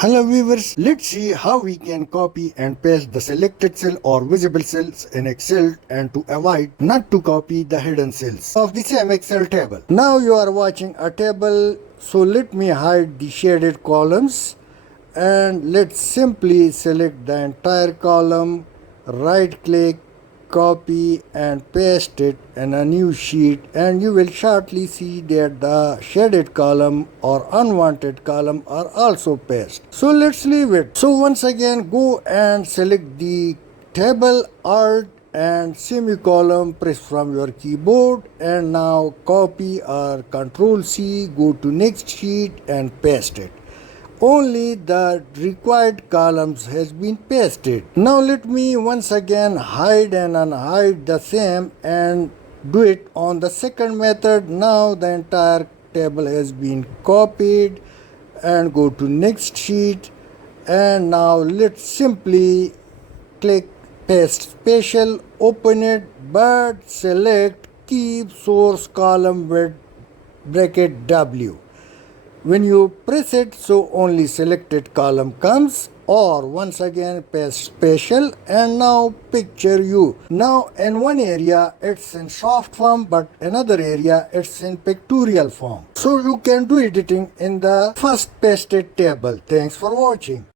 Hello viewers, let's see how we can copy and paste the selected cell or visible cells in Excel and to avoid not to copy the hidden cells of the same Excel table. Now you are watching a table, so let me hide the shaded columns and let's simply select the entire column, right click, copy and paste it in a new sheet, and you will shortly see that the shaded column or unwanted column are also pasted. So let's leave it. So once again go and select the table, alt and semicolon, press from your keyboard, and now copy or control C, go to next sheet and paste it. Only the required columns has been pasted. Now let me once again hide and unhide the same and do it on the second method. Now the entire table has been copied, and go to next sheet, and now let's simply click paste special, open it, but select keep source column with bracket W. When you press it, so only selected column comes, or once again paste special, and now picture you. Now in one area it's in soft form, but another area it's in pictorial form. So you can do editing in the first pasted table. Thanks for watching.